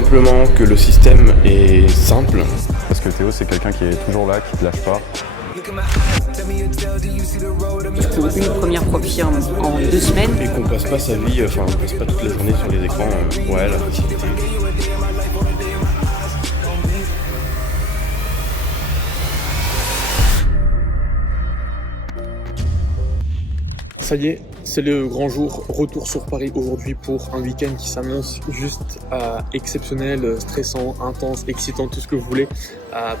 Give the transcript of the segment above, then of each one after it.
simplement que le système est simple. Parce que Théo, c'est quelqu'un qui est toujours là, qui ne te lâche pas. Une première confirme en 2 semaines. Et qu'on passe pas sa vie, on passe pas toute la journée sur les écrans. Ouais, la facilité. Ça y est, c'est le grand jour, retour sur Paris aujourd'hui pour un week-end qui s'annonce juste exceptionnel, stressant, intense, excitant, tout ce que vous voulez.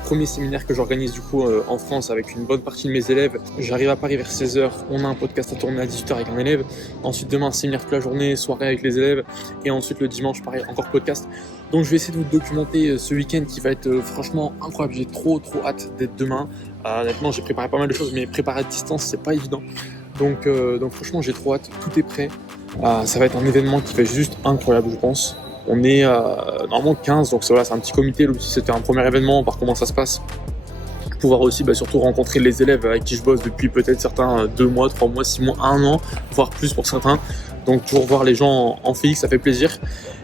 Premier séminaire que j'organise du coup en France avec une bonne partie de mes élèves. J'arrive à Paris vers 16h, on a un podcast à tourner à 18h avec un élève. Ensuite demain, séminaire toute la journée, soirée avec les élèves. Et ensuite le dimanche, pareil, encore podcast. Donc je vais essayer de vous documenter ce week-end qui va être franchement incroyable. J'ai trop hâte d'être demain. Honnêtement, j'ai préparé pas mal de choses, mais préparer à distance, c'est pas évident. Donc franchement j'ai trop hâte, tout est prêt. Ça va être un événement qui va être juste incroyable je pense. On est normalement 15, donc c'est un petit comité, l'objectif c'était un premier événement, voir comment ça se passe. Pouvoir aussi surtout rencontrer les élèves avec qui je bosse depuis peut-être certains 2 mois, 3 mois, 6 mois, 1 an, voire plus pour certains. Donc toujours voir les gens en physique, ça fait plaisir.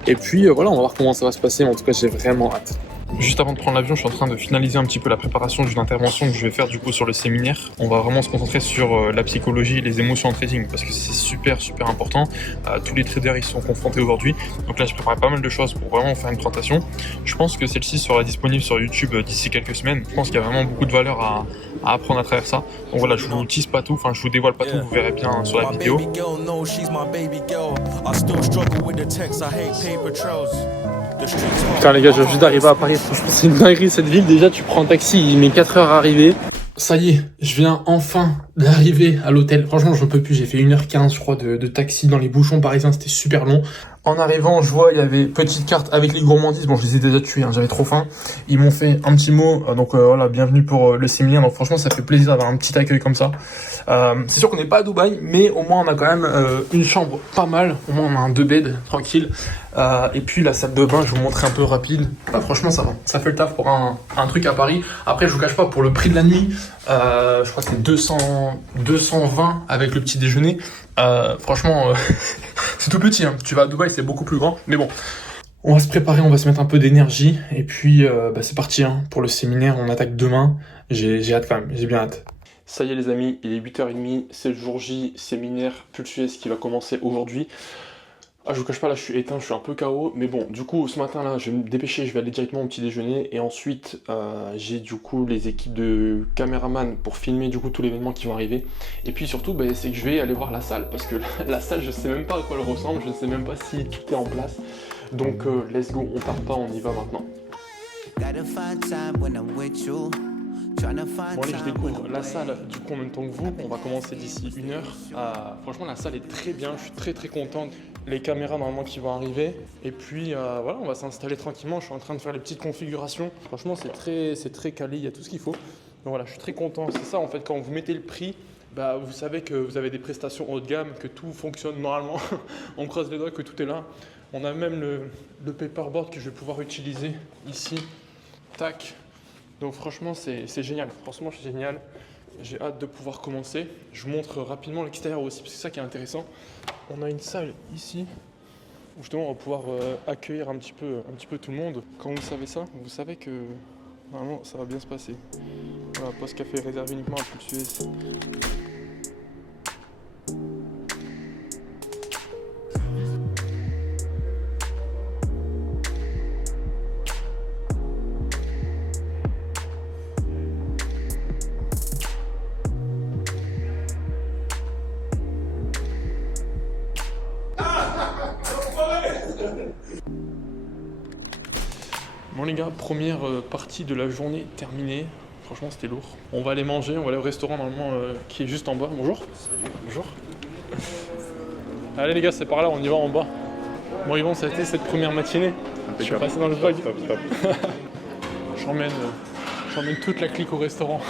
Et puis voilà, on va voir comment ça va se passer, mais en tout cas j'ai vraiment hâte. Juste avant de prendre l'avion, je suis en train de finaliser un petit peu la préparation d'une intervention que je vais faire du coup sur le séminaire. On va vraiment se concentrer sur la psychologie et les émotions en trading parce que c'est super important. Tous les traders ils sont confrontés aujourd'hui. Donc là, je prépare pas mal de choses pour vraiment faire une présentation. Je pense que celle-ci sera disponible sur YouTube d'ici quelques semaines. Je pense qu'il y a vraiment beaucoup de valeur à apprendre à travers ça. Donc voilà, je vous tease pas tout, je vous dévoile pas tout, vous verrez bien sur la vidéo. Putain les gars, je viens juste d'arriver à Paris, franchement c'est une dinguerie cette ville. Déjà tu prends un taxi, il met 4 heures à arriver. Ça y est, je viens enfin d'arriver à l'hôtel. Franchement j'en peux plus, j'ai fait 1h15 je crois de taxi dans les bouchons parisiens, c'était super long. En arrivant, je vois, il y avait petite carte avec les gourmandises. Bon, je les ai déjà tués, j'avais trop faim. Ils m'ont fait un petit mot, donc voilà, bienvenue pour le séminaire. Donc franchement, ça fait plaisir d'avoir un petit accueil comme ça. C'est sûr qu'on n'est pas à Dubaï, mais au moins on a quand même une chambre pas mal. Au moins on a un 2 beds, tranquille. Et puis la salle de bain, je vais vous montrer un peu rapide. Franchement, ça va. Ça fait le taf pour un truc à Paris. Après, je vous cache pas, pour le prix de la nuit, je crois que c'est 220 avec le petit déjeuner. Franchement, c'est tout petit, hein. Tu vas à Dubaï, c'est beaucoup plus grand. Mais bon, on va se préparer, on va se mettre un peu d'énergie. Et puis, c'est parti pour le séminaire. On attaque demain. J'ai hâte quand même, j'ai bien hâte. Ça y est les amis, il est 8h30, c'est le jour J, séminaire Pulsuez qui va commencer aujourd'hui. Je vous cache pas, là je suis éteint, je suis un peu KO, mais bon, du coup ce matin là je vais me dépêcher, je vais aller directement au petit déjeuner et ensuite j'ai du coup les équipes de caméraman pour filmer du coup tout l'événement qui va arriver. Et puis surtout c'est que je vais aller voir la salle parce que la salle je sais même pas à quoi elle ressemble, je ne sais même pas si tout est en place. Donc let's go, on part pas, on y va maintenant. Bon allez, je découvre la salle du coup en même temps que vous, on va commencer d'ici 1 heure. Franchement la salle est très bien, je suis très contente. Les caméras normalement qui vont arriver. Et puis voilà, on va s'installer tranquillement, je suis en train de faire les petites configurations. Franchement c'est très quali, il y a tout ce qu'il faut. Donc voilà, je suis très content, c'est ça en fait, quand vous mettez le prix, vous savez que vous avez des prestations haut de gamme, que tout fonctionne normalement. On croise les doigts que tout est là. On a même le paperboard que je vais pouvoir utiliser ici. Tac. Donc franchement c'est génial, franchement c'est génial. J'ai hâte de pouvoir commencer. Je vous montre rapidement l'extérieur aussi, parce que c'est ça qui est intéressant. On a une salle ici, où justement on va pouvoir accueillir un petit peu tout le monde. Quand vous savez ça, vous savez que normalement ça va bien se passer. Voilà, poste café réservé uniquement à Pulsuez. Bon les gars, première partie de la journée terminée. Franchement c'était lourd. On va aller manger, on va aller au restaurant normalement qui est juste en bas. Bonjour. Salut. Bonjour. Allez les gars, c'est par là, on y va en bas. Bon Yvan, ça a été cette première matinée. Je suis passé dans le vlog. Top. J'emmène toute la clique au restaurant.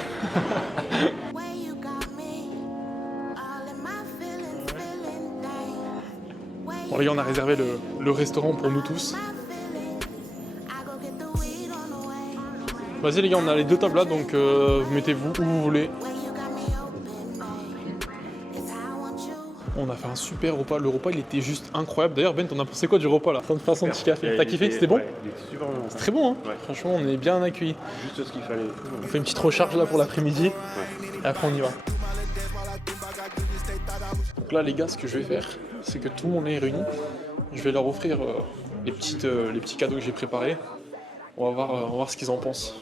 Bon les gars, on a réservé le restaurant pour nous tous. Vas-y les gars, on a les 2 tables là, donc vous mettez-vous où vous voulez. On a fait un super repas. Le repas, il était juste incroyable. D'ailleurs, Ben, t'en as pensé quoi du repas là? Ça te passe un petit café. T'as kiffé? C'était bon? Ouais, il était super bon. C'est très bon, hein? Ouais. Franchement, on est bien accueillis. Juste ce qu'il fallait. On fait une petite recharge là pour l'après-midi. Et après, on y va. Donc là, les gars, ce que je vais faire, c'est que tout le monde est réuni. Je vais leur offrir les petits cadeaux que j'ai préparés. On va voir ce qu'ils en pensent.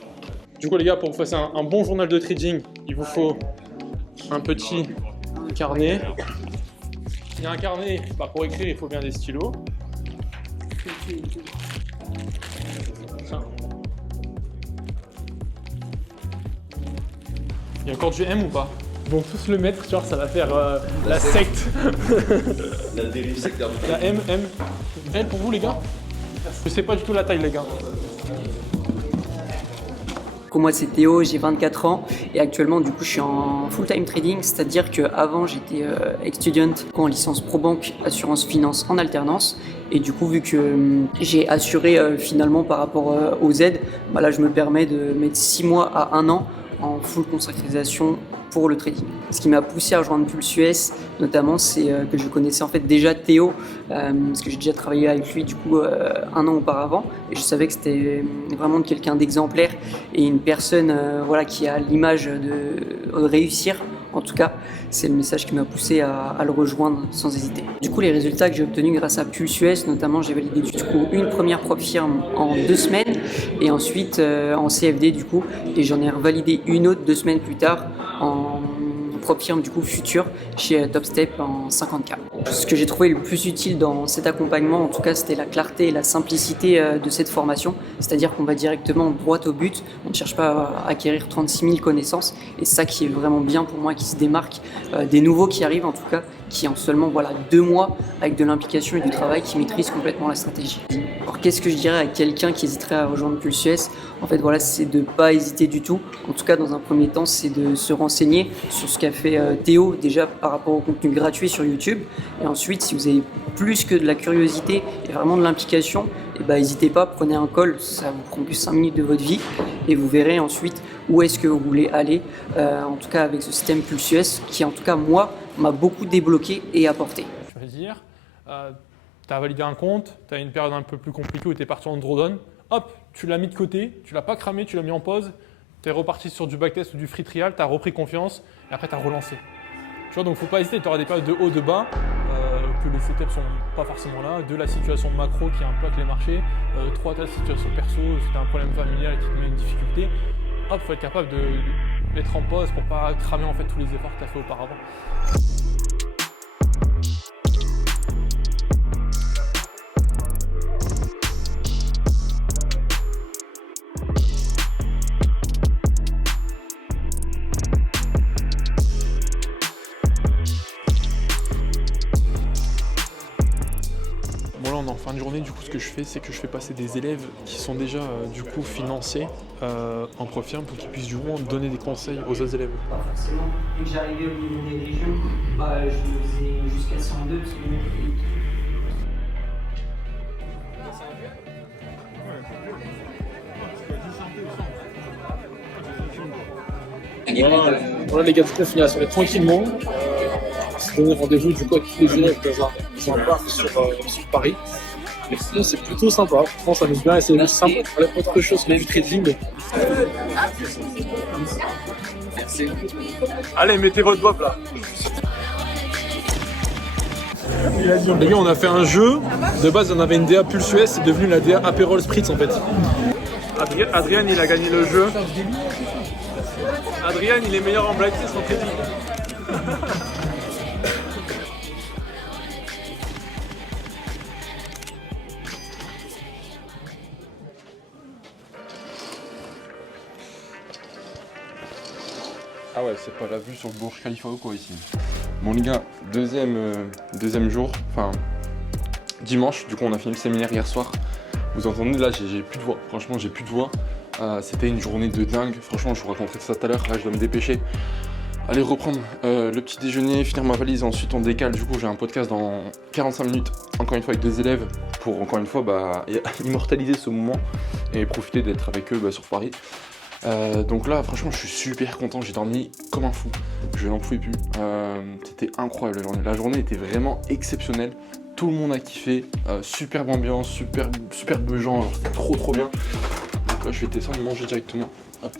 Du coup, les gars, pour vous faire un bon journal de trading, il vous faut un petit carnet. Il y a un carnet, pour écrire, il faut bien des stylos. Ça. Il y a encore du M ou pas? Ils vont tous le mettre, tu vois, ça va faire la secte. La dérive sectaire. La M. L pour vous, les gars? Je sais pas du tout la taille, les gars. Moi c'est Théo, j'ai 24 ans et actuellement du coup je suis en full-time trading, c'est-à-dire qu'avant j'étais ex-student en licence ProBank Assurance Finance en alternance et du coup vu que j'ai assuré finalement par rapport aux aides, là je me permets de mettre 6 mois à 1 an en full consacration pour le trading. Ce qui m'a poussé à rejoindre Pulse US, notamment, c'est que je connaissais en fait déjà Théo, parce que j'ai déjà travaillé avec lui du coup 1 an auparavant, et je savais que c'était vraiment quelqu'un d'exemplaire et une personne qui a l'image de réussir. En tout cas, c'est le message qui m'a poussé à le rejoindre sans hésiter. Du coup, les résultats que j'ai obtenus grâce à Pulse US, notamment, j'ai validé du coup une première prop firme en 2 semaines et ensuite en CFD du coup, et j'en ai revalidé une autre 2 semaines plus tard en prop firme du coup future chez Topstep en 50K. Ce que j'ai trouvé le plus utile dans cet accompagnement, en tout cas, c'était la clarté et la simplicité de cette formation. C'est-à-dire qu'on va directement droit au but. On ne cherche pas à acquérir 36 000 connaissances. Et c'est ça qui est vraiment bien pour moi, qui se démarque des nouveaux qui arrivent, en tout cas, qui en seulement 2 mois, avec de l'implication et du travail, qui maîtrisent complètement la stratégie. Alors qu'est-ce que je dirais à quelqu'un qui hésiterait à rejoindre Pulse US? En fait, c'est de ne pas hésiter du tout. En tout cas, dans un premier temps, c'est de se renseigner sur ce qu'a fait Théo, déjà par rapport au contenu gratuit sur YouTube. Et ensuite, si vous avez plus que de la curiosité et vraiment de l'implication, n'hésitez pas, prenez un call, ça vous prend plus 5 minutes de votre vie et vous verrez ensuite où est-ce que vous voulez aller, en tout cas avec ce système Pulse US qui, en tout cas, moi, m'a beaucoup débloqué et apporté. Je veux dire, tu as validé un compte, tu as une période un peu plus compliquée où tu es parti en drawdown, hop, tu l'as mis de côté, tu l'as pas cramé, tu l'as mis en pause, tu es reparti sur du backtest ou du free trial, tu as repris confiance et après tu as relancé. Tu vois, donc faut pas hésiter, tu auras des périodes de haut, de bas, que les setups sont pas forcément là, de la situation macro qui impacte les marchés, 3 ta situation perso, si tu as un problème familial qui te met une difficulté, hop, faut être capable de mettre en pause pour pas cramer en fait tous les efforts que tu as fait auparavant. En fin de journée, du coup, ce que je fais, c'est que je fais passer des élèves qui sont déjà du coup financés en prof firme pour qu'ils puissent du coup donner des conseils aux autres élèves. Pas forcément. Dès que j'arrivais au niveau des régions, je faisais jusqu'à 102 parce que Voilà les gars, du coup on finit la soirée tranquillement. On s'est donné rendez-vous du coup avec tous les élèves dans un parc sur Paris. Et sinon c'est plutôt sympa, franchement ça m'amuse bien et c'est sympa de faire autre chose que du trading. Merci. Allez, mettez votre boîte là. Les gars, on a fait un jeu. De base, on avait une DA Pulse US, c'est devenu la DA Aperol Spritz en fait. Adrien, il a gagné le jeu. Adrien, il est meilleur en blacklist en trading. Ah ouais, c'est pas la vue sur le Burj Khalifa ou quoi ici. Bon les gars, deuxième jour, enfin dimanche, du coup on a fini le séminaire hier soir. Vous entendez là, j'ai plus de voix, franchement j'ai plus de voix. C'était une journée de dingue, franchement je vous raconterai ça tout à l'heure, là je dois me dépêcher. Allez reprendre le petit déjeuner, finir ma valise, ensuite on décale, du coup j'ai un podcast dans 45 minutes, encore une fois avec 2 élèves, pour encore une fois immortaliser ce moment et profiter d'être avec eux sur Paris. Donc là, franchement, je suis super content. J'ai dormi comme un fou. Je n'en pouvais plus. C'était incroyable la journée. La journée était vraiment exceptionnelle. Tout le monde a kiffé. Superbe ambiance, superbe gens. C'était trop bien. Donc là, je vais descendre manger directement. Hop.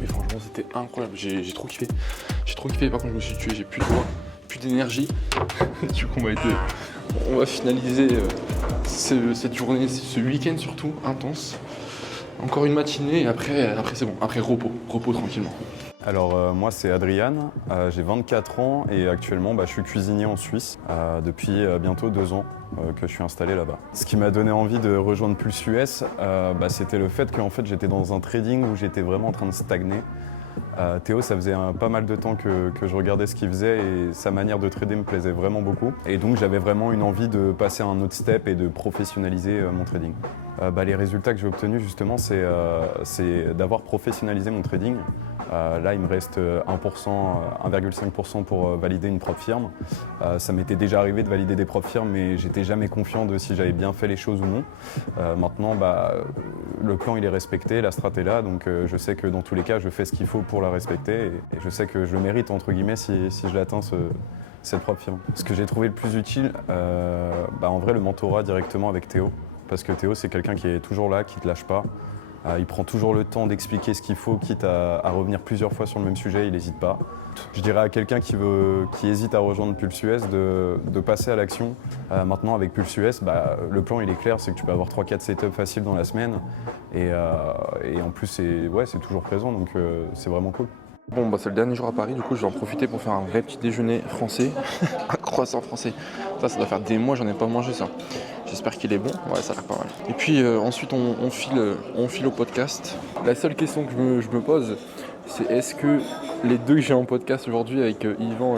Mais franchement, c'était incroyable. J'ai trop kiffé. Par contre, je me suis tué. J'ai plus de voix, plus d'énergie. Du coup, on va finaliser cette journée, ce week-end surtout intense. Encore une matinée et après c'est bon. Après repos tranquillement. Alors moi c'est Adrian, j'ai 24 ans et actuellement je suis cuisinier en Suisse depuis bientôt 2 ans que je suis installé là-bas. Ce qui m'a donné envie de rejoindre Pulse US, c'était le fait qu'en fait j'étais dans un trading où j'étais vraiment en train de stagner. Théo, ça faisait pas mal de temps que je regardais ce qu'il faisait et sa manière de trader me plaisait vraiment beaucoup. Et donc j'avais vraiment une envie de passer à un autre step et de professionnaliser mon trading. Les résultats que j'ai obtenus justement, c'est d'avoir professionnalisé mon trading. Là, il me reste 1,5% pour valider une propre firme. Ça m'était déjà arrivé de valider des propres firmes, mais j'étais jamais confiant de si j'avais bien fait les choses ou non. Maintenant, le plan il est respecté, la strat est là, donc je sais que dans tous les cas, je fais ce qu'il faut pour la respecter et je sais que je le mérite entre guillemets si je l'atteins cette propre firme. Ce que j'ai trouvé le plus utile, en vrai, le mentorat directement avec Théo, parce que Théo, c'est quelqu'un qui est toujours là, qui ne te lâche pas. Il prend toujours le temps d'expliquer ce qu'il faut, quitte à revenir plusieurs fois sur le même sujet, il n'hésite pas. Je dirais à quelqu'un qui hésite à rejoindre Pulse US de passer à l'action. Maintenant, avec Pulse US, le plan il est clair, c'est que tu peux avoir 3-4 setups faciles dans la semaine. Et en plus, c'est toujours présent, donc c'est vraiment cool. Bon, c'est le dernier jour à Paris, du coup je vais en profiter pour faire un vrai petit déjeuner français, un croissant français. Ça doit faire des mois, j'en ai pas mangé ça. J'espère qu'il est bon, ouais, ça a l'air pas mal. Et puis ensuite on file au podcast. La seule question que je me pose, c'est est-ce que les deux que j'ai en podcast aujourd'hui avec Yvan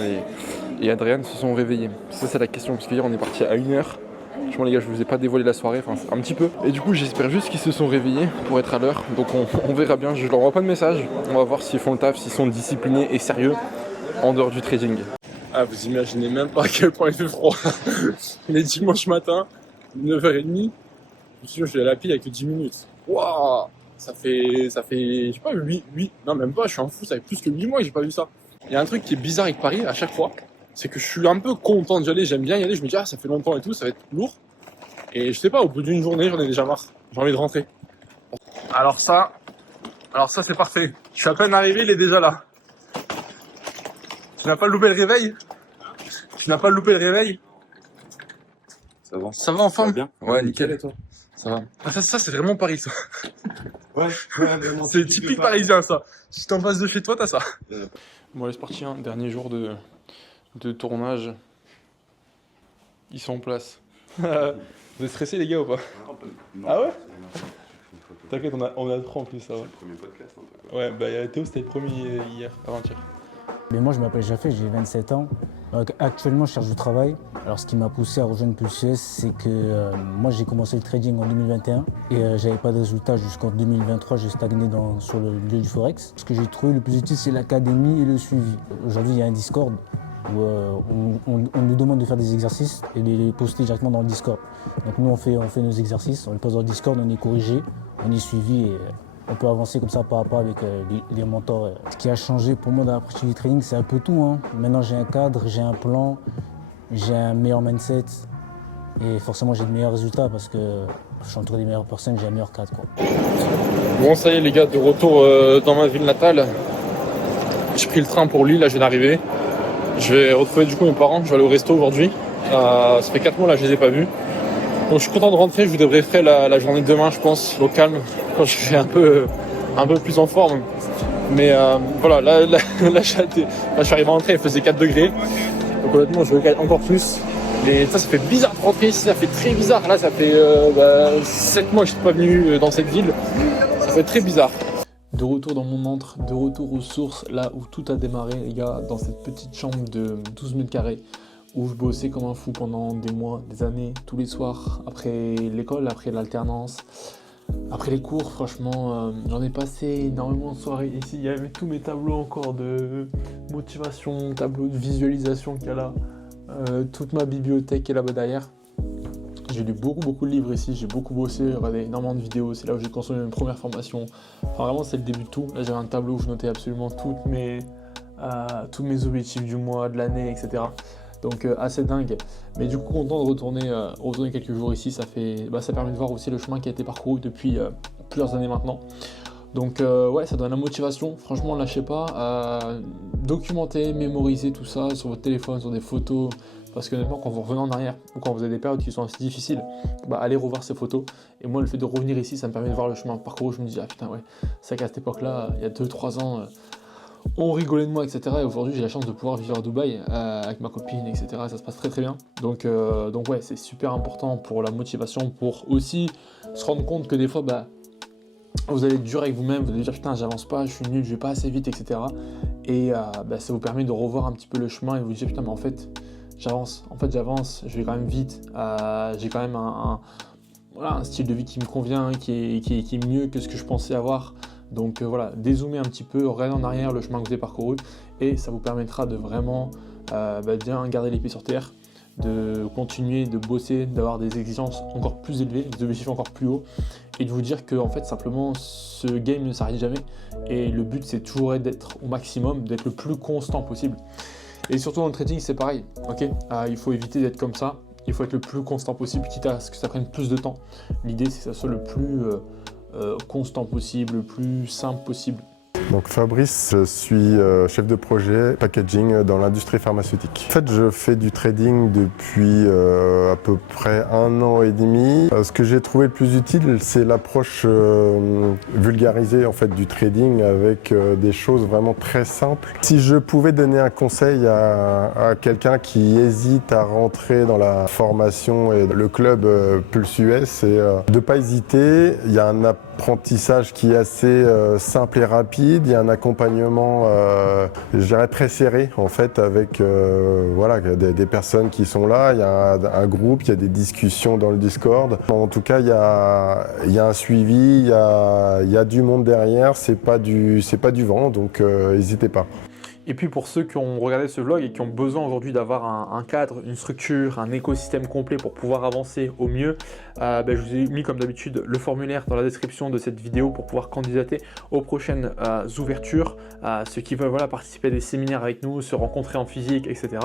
et Adrien se sont réveillés? Ça c'est la question, parce qu'hier on est parti à 1h. Franchement les gars, je vous ai pas dévoilé la soirée, enfin un petit peu. Et du coup j'espère juste qu'ils se sont réveillés pour être à l'heure. Donc on verra bien, je leur envoie pas de message. On va voir s'ils font le taf, s'ils sont disciplinés et sérieux en dehors du trading. Ah, vous imaginez même pas à quel point il fait froid. Il est dimanche matin, 9h30. Je me suis dit, je vais à la pile avec 10 minutes. Waouh, ça fait, je sais pas, 8, non même pas, je suis un fou, ça fait plus que 8 mois que j'ai pas vu ça. Il y a un truc qui est bizarre avec Paris à chaque fois, c'est que je suis un peu content d'y aller, j'aime bien y aller, je me dis ça fait longtemps et tout, ça va être lourd. Et je sais pas, au bout d'une journée, j'en ai déjà marre, j'ai envie de rentrer. Alors ça c'est parfait. Je suis à peine arrivé, il est déjà là. Tu n'as pas loupé le réveil? Ça va. Ça va enfin? Ça va bien? Ouais, nickel. Et toi? Ça va. Ah, ça c'est vraiment Paris ça. Ouais, C'est typique parisien ça. Si t'es en face de chez toi, t'as ça. Bon allez, c'est parti, hein. Dernier jour de tournage. Ils sont en place. Vous êtes stressés les gars ou pas? Ah ouais? T'inquiète, on a 3 en plus, ça va. C'est le premier podcast. Ouais, Théo c'était le premier hier, avant-hier. Mais moi je m'appelle Jafet, j'ai 27 ans. Actuellement je cherche du travail. Alors ce qui m'a poussé à rejoindre Pulse US, c'est que moi j'ai commencé le trading en 2021 et j'avais pas de résultats jusqu'en 2023, j'ai stagné sur le milieu du Forex. Ce que j'ai trouvé le plus utile c'est l'académie et le suivi. Aujourd'hui il y a un Discord où on nous demande de faire des exercices et de les poster directement dans le Discord. Donc nous on fait nos exercices, on les pose dans le Discord, on est corrigé, on est suivi et on peut avancer comme ça par rapport avec les mentors. Ce qui a changé pour moi dans la pratique du trading, c'est un peu tout, hein. Maintenant j'ai un cadre, j'ai un plan, j'ai un meilleur mindset et forcément j'ai de meilleurs résultats parce que je suis entouré des meilleures personnes, j'ai un meilleur cadre, quoi. Bon ça y est les gars, de retour dans ma ville natale. J'ai pris le train pour Lille, là je viens d'arriver. Je vais retrouver du coup mes parents, je vais aller au resto aujourd'hui. Ça fait 4 mois là, je les ai pas vus. Donc je suis content de rentrer, je vous débrieferai la journée de demain, je pense, au calme, quand je serai un peu plus en forme. Mais voilà, là je suis arrivé à rentrer, il faisait 4 degrés. Donc honnêtement, je regrette encore plus. Mais ça fait bizarre de rentrer ici, ça fait très bizarre. Là, ça fait 7 mois que je suis pas venu dans cette ville. Ça fait très bizarre. De retour dans mon antre, de retour aux sources, là où tout a démarré, les gars, dans cette petite chambre de 12 mètres carrés. Où je bossais comme un fou pendant des mois, des années, tous les soirs, après l'école, après l'alternance, après les cours, franchement, j'en ai passé énormément de soirées ici. Il y avait tous mes tableaux encore de motivation, tableaux de visualisation qu'il y a là, toute ma bibliothèque est là-bas derrière. Je j'ai lu beaucoup de livres ici, j'ai beaucoup bossé, regardé énormément de vidéos, c'est là où j'ai consommé mes premières formations. Enfin vraiment c'est le début de tout. Là j'avais un tableau où je notais absolument tous mes objectifs du mois, de l'année, etc. Donc assez dingue. Mais du coup content de retourner quelques jours ici, ça permet de voir aussi le chemin qui a été parcouru depuis plusieurs années maintenant. Donc ouais, ça donne la motivation, franchement lâchez pas, documentez, mémorisez tout ça sur votre téléphone, sur des photos, parce que honnêtement quand vous revenez en arrière, ou quand vous avez des périodes qui sont assez difficiles, allez revoir ces photos, et moi le fait de revenir ici, ça me permet de voir le chemin parcouru, je me dis ah putain ouais, c'est vrai qu'à cette époque-là, il y a 2-3 ans, on rigolait de moi, etc. Et aujourd'hui j'ai la chance de pouvoir vivre à Dubaï avec ma copine, etc. Ça se passe très bien, donc ouais, c'est super important pour la motivation, pour aussi se rendre compte que des fois, vous allez être dur avec vous-même, vous allez dire putain j'avance pas, je suis nul, je vais pas assez vite, etc. Et ça vous permet de revoir un petit peu le chemin et vous dire putain mais en fait j'avance, je vais quand même vite, j'ai quand même un style de vie qui me convient, qui est mieux que ce que je pensais avoir. Donc voilà, dézoomez un petit peu, regardez en arrière le chemin que vous avez parcouru et ça vous permettra de vraiment bien garder les pieds sur terre, de continuer de bosser, d'avoir des exigences encore plus élevées, des objectifs encore plus hauts et de vous dire que en fait simplement ce game ne s'arrête jamais et le but c'est toujours d'être au maximum, d'être le plus constant possible. Et surtout dans le trading c'est pareil, ok, il faut éviter d'être comme ça, il faut être le plus constant possible, quitte à ce que ça prenne plus de temps. L'idée c'est que ça soit le plus constant possible, le plus simple possible. Donc Fabrice, je suis chef de projet packaging dans l'industrie pharmaceutique. En fait, je fais du trading depuis à peu près 1 an et demi. Ce que j'ai trouvé le plus utile, c'est l'approche vulgarisée en fait, du trading avec des choses vraiment très simples. Si je pouvais donner un conseil à quelqu'un qui hésite à rentrer dans la formation et le club Pulse US, c'est de ne pas hésiter. Il y a un apprentissage qui est assez simple et rapide. Il y a un accompagnement, je dirais, très serré en fait, avec des personnes qui sont là. Il y a un groupe, il y a des discussions dans le Discord. En tout cas, il y a un suivi, il y a du monde derrière. C'est pas du vent, donc n'hésitez pas. Et puis pour ceux qui ont regardé ce vlog et qui ont besoin aujourd'hui d'avoir un cadre, une structure, un écosystème complet pour pouvoir avancer au mieux, je vous ai mis comme d'habitude le formulaire dans la description de cette vidéo pour pouvoir candidater aux prochaines ouvertures. Ceux qui veulent participer à des séminaires avec nous, se rencontrer en physique, etc.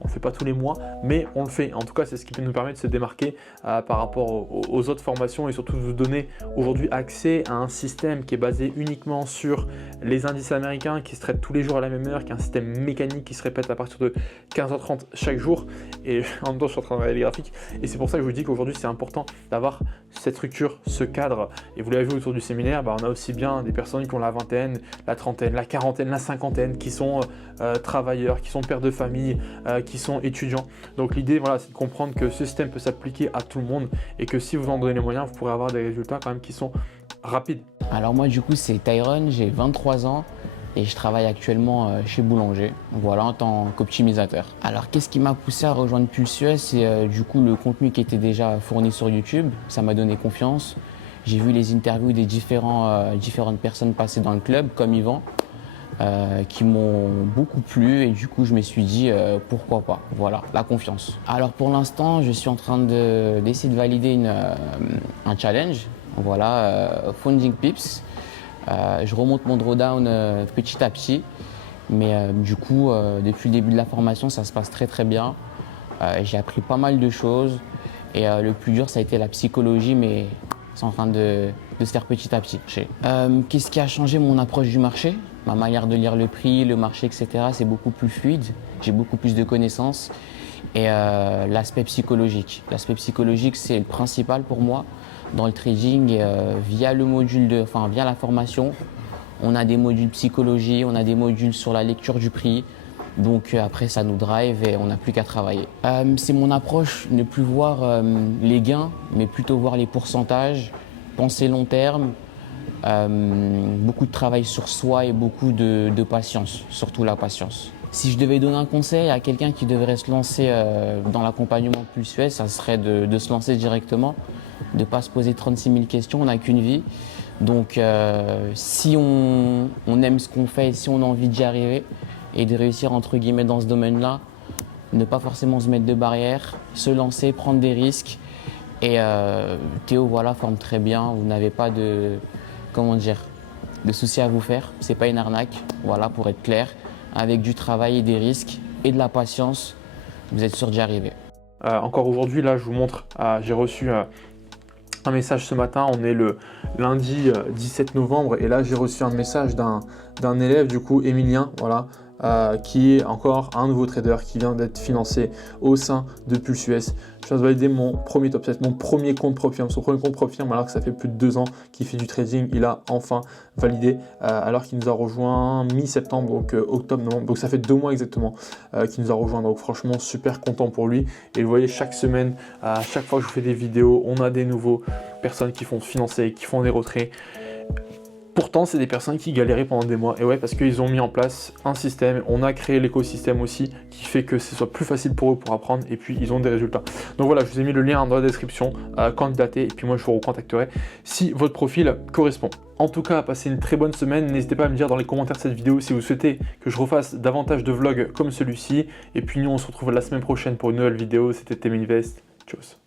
On ne le fait pas tous les mois, mais on le fait. En tout cas, c'est ce qui peut nous permettre de se démarquer par rapport aux autres formations et surtout de vous donner aujourd'hui accès à un système qui est basé uniquement sur les indices américains qui se traitent tous les jours à la même heure, un système mécanique qui se répète à partir de 15h30 chaque jour et en même temps je suis en train de regarder les graphiques et c'est pour ça que je vous dis qu'aujourd'hui c'est important d'avoir cette structure, ce cadre et vous l'avez vu autour du séminaire, on a aussi bien des personnes qui ont la vingtaine, la trentaine, la quarantaine, la cinquantaine qui sont travailleurs, qui sont pères de famille, qui sont étudiants. Donc l'idée c'est de comprendre que ce système peut s'appliquer à tout le monde et que si vous en donnez les moyens vous pourrez avoir des résultats quand même qui sont rapides. Alors moi du coup c'est Tyron, j'ai 23 ans. Et je travaille actuellement chez Boulanger, en tant qu'optimisateur. Alors qu'est-ce qui m'a poussé à rejoindre Pulse US? C'est du coup le contenu qui était déjà fourni sur YouTube, ça m'a donné confiance. J'ai vu les interviews des différentes personnes passer dans le club, comme Yvan, qui m'ont beaucoup plu et du coup je me suis dit pourquoi pas, la confiance. Alors pour l'instant je suis en train d'essayer de valider un challenge, Funding Pips. Je remonte mon drawdown petit à petit, mais du coup, depuis le début de la formation, ça se passe très bien. J'ai appris pas mal de choses et le plus dur, ça a été la psychologie, mais c'est en train de se faire petit à petit. Qu'est-ce qui a changé mon approche du marché? Ma manière de lire le prix, le marché, etc. C'est beaucoup plus fluide, j'ai beaucoup plus de connaissances et l'aspect psychologique. L'aspect psychologique, c'est le principal pour moi. Dans le trading, via la formation, on a des modules psychologie, on a des modules sur la lecture du prix. Donc après, ça nous drive et on n'a plus qu'à travailler. C'est mon approche, ne plus voir les gains, mais plutôt voir les pourcentages, penser long terme, beaucoup de travail sur soi et beaucoup de patience, surtout la patience. Si je devais donner un conseil à quelqu'un qui devrait se lancer dans l'accompagnement Pulse US, ça serait de se lancer directement, de ne pas se poser 36 000 questions, on n'a qu'une vie. Donc si on aime ce qu'on fait et si on a envie d'y arriver et de réussir entre guillemets dans ce domaine-là, ne pas forcément se mettre de barrières, se lancer, prendre des risques Et Théo, voilà, forme très bien. Vous n'avez pas de, comment dire, de soucis à vous faire. C'est pas une arnaque, voilà, pour être clair. Avec du travail et des risques et de la patience, vous êtes sûr d'y arriver. Encore aujourd'hui, là, je vous montre, j'ai reçu un message ce matin. On est le lundi 17 novembre et là, j'ai reçu un message d'un élève, du coup, Emilien, voilà, qui est encore un nouveau trader qui vient d'être financé au sein de Pulse US. Je viens de valider mon premier top 7, mon premier compte PropFirm. Son premier compte PropFirm, alors que ça fait plus de 2 ans qu'il fait du trading, il a enfin validé, alors qu'il nous a rejoint mi-septembre, donc octobre, novembre, donc ça fait 2 mois exactement qu'il nous a rejoint. Donc franchement, super content pour lui. Et vous voyez, chaque semaine, à chaque fois que je vous fais des vidéos, on a des nouveaux personnes qui font financer, qui font des retraits. Pourtant, c'est des personnes qui galéraient pendant des mois. Et ouais, parce qu'ils ont mis en place un système. On a créé l'écosystème aussi qui fait que ce soit plus facile pour eux pour apprendre. Et puis, ils ont des résultats. Donc voilà, je vous ai mis le lien dans la description. Candidatez. Et puis moi, je vous recontacterai si votre profil correspond. En tout cas, passez une très bonne semaine. N'hésitez pas à me dire dans les commentaires de cette vidéo si vous souhaitez que je refasse davantage de vlogs comme celui-ci. Et puis nous, on se retrouve la semaine prochaine pour une nouvelle vidéo. C'était Teminvest. Tchuss.